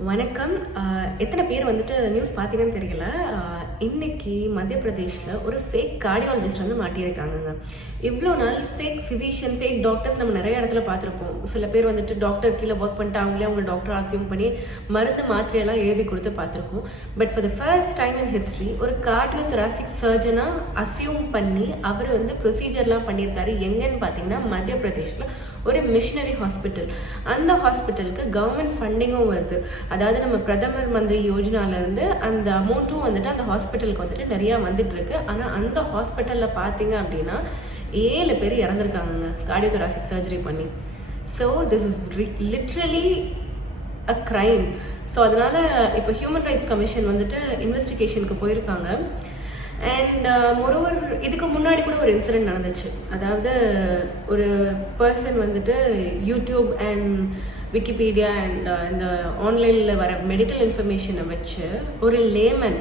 வணக்கம். எத்தனை பேர் வந்துட்டு நியூஸ் பார்த்தீங்கன்னு தெரியல. இன்னைக்கு மத்திய பிரதேஷில் ஒரு ஃபேக் கார்டியாலஜிஸ்ட் வந்து மாட்டியிருக்காங்கங்க. இவ்வளோ நாள் ஃபேக் ஃபிசிஷியன், ஃபேக் டாக்டர்ஸ் நம்ம நிறைய இடத்துல பார்த்துருப்போம். சில பேர் வந்துட்டு டாக்டர் கீழே ஒர்க் பண்ணிட்டு அவங்களே அவங்க டாக்டர் அசியூம் பண்ணி மருந்து மாத்திரையெல்லாம் எழுதி கொடுத்து பார்த்துருக்கோம். But for the first time in history ஒரு கார்டியோ தொராசிக் சர்ஜனாக அசியூம் பண்ணி அவர் வந்து ப்ரொசீஜர்லாம் பண்ணியிருக்காரு. எங்கன்னு பார்த்தீங்கன்னா மத்திய பிரதேஷில் ஒரு மிஷனரி ஹாஸ்பிட்டல். அந்த ஹாஸ்பிட்டலுக்கு கவர்மெண்ட் ஃபண்டிங்கும் வருது. அதாவது நம்ம பிரதமர் மந்திரி யோஜனாலேருந்து அந்த அமௌண்ட்டும் வந்துட்டு அந்த ஹாஸ்பிட்டலுக்கு வந்துட்டு நிறையா வந்துட்டு இருக்கு. ஆனால் அந்த ஹாஸ்பிட்டலில் பார்த்தீங்க அப்படின்னா 7 பேர் இறந்துருக்காங்கங்க கார்டியோதொராசிக் சர்ஜரி பண்ணி. So this is literally a crime. So அதனால் இப்போ ஹியூமன் ரைட்ஸ் கமிஷன் வந்துட்டு இன்வெஸ்டிகேஷனுக்கு போயிருக்காங்க. அண்ட் மொரோவர் இதுக்கு முன்னாடி கூட ஒரு இன்சிடென்ட் நடந்துச்சு. அதாவது ஒரு பர்சன் வந்துட்டு யூடியூப் அண்ட் விக்கிபீடியா அண்ட் இந்த ஆன்லைனில் வர மெடிக்கல் இன்ஃபர்மேஷனை வச்சு ஒரு லேமன்,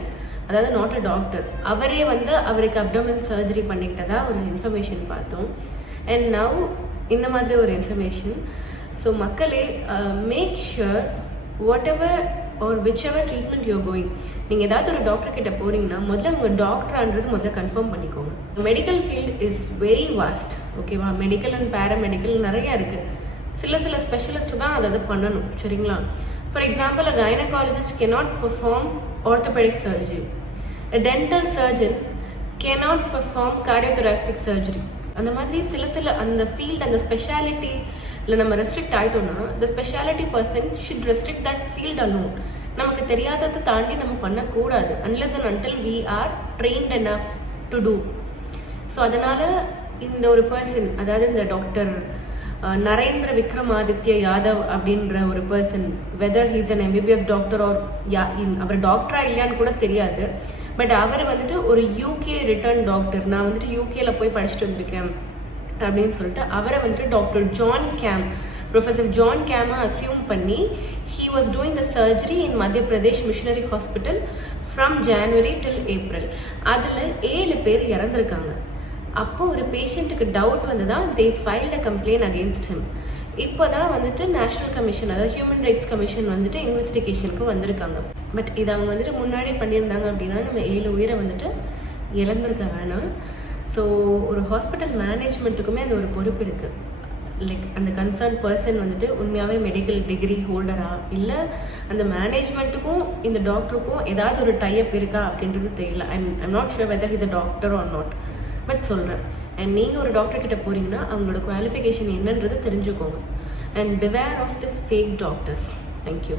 அதாவது நாட் அ டாக்டர், அவரே வந்து அவருக்கு அப்டோமன் சர்ஜரி பண்ணிக்கிட்டதா ஒரு இன்ஃபர்மேஷன் பார்த்தோம். அண்ட் நவ் இந்த மாதிரி ஒரு இன்ஃபர்மேஷன். ஸோ மக்களே, make sure whatever or whichever treatment you're going, நீங்கள் ஏதாவது ஒரு டாக்டர் கிட்ட போகிறீங்கன்னா முதல்ல உங்கள் டாக்டரான்றது முதல்ல கன்ஃபார்ம் பண்ணிக்கோங்க. Medical field is very vast. ஓகேவா? மெடிக்கல் அண்ட் பேராமெடிக்கல் நிறையா இருக்குது. சில ஸ்பெஷலிஸ்ட் தான் அதை பண்ணணும். சரிங்களா? For example, a gynaecologist cannot perform orthopedic surgery. A dental surgeon cannot perform cardiothoracic surgery. அந்த மாதிரி சில அந்த ஃபீல்டு, அந்த ஸ்பெஷாலிட்டி இல்லை நம்ம ரெஸ்ட்ரிக்ட் ஆகிட்டோம்னா the speciality person should restrict that field alone. நமக்கு தெரியாததை தாண்டி நம்ம பண்ணக்கூடாது unless and until we are trained enough to do. So அதனால் இந்த ஒரு பர்சன், அதாவது இந்த டாக்டர் நரேந்திர விக்ரமாதித்ய யாதவ் அப்படின்ற ஒரு person, whether he's an MBBS doctor or அவர் டாக்டரா இல்லையான்னு கூட தெரியாது. பட் அவர் வந்துட்டு ஒரு யூகே ரிட்டர்ன் டாக்டர், நான் வந்துட்டு யூகேல போய் படிச்சுட்டு வந்திருக்கேன் அப்படின்னு சொல்லிட்டு அவரை வந்துட்டு doctor John Camm, professor John கேமை அசியூம் பண்ணி he was doing the surgery in Madhya Pradesh missionary hospital from January till April. அதில் 7 பேர் இறந்துருக்காங்க. அப்போ ஒரு பேஷண்ட்டுக்கு டவுட் வந்து தான் they filed a complaint against him. இப்போ தான் வந்துட்டு நேஷ்னல் கமிஷன், அதாவது ஹியூமன் ரைட்ஸ் கமிஷன் வந்துட்டு இன்வெஸ்டிகேஷனுக்கு வந்திருக்காங்க. பட் இதை அவங்க வந்துட்டு முன்னாடியே பண்ணியிருந்தாங்க அப்படின்னா நம்ம 7 உயிரை வந்துட்டு இழந்திருக்க வேணாம். ஸோ ஒரு ஹாஸ்பிட்டல் மேனேஜ்மெண்ட்டுக்குமே அந்த ஒரு பொறுப்பு இருக்குது. லைக் அந்த கன்சர்ன் பர்சன் வந்துட்டு உண்மையாகவே மெடிக்கல் டிகிரி ஹோல்டரா, இல்லை அந்த மேனேஜ்மெண்ட்டுக்கும் இந்த டாக்டருக்கும் ஏதாவது ஒரு டைப் இருக்கா அப்படின்றது தெரியல. I'm not sure whether is a doctor or not. But சொல்கிறேன், அண்ட் நீங்கள் ஒரு டாக்டர் கிட்ட போகிறீங்கன்னா அவங்களோட குவாலிஃபிகேஷன் என்னன்றது தெரிஞ்சுக்கோங்க. And beware of the fake doctors. Thank you.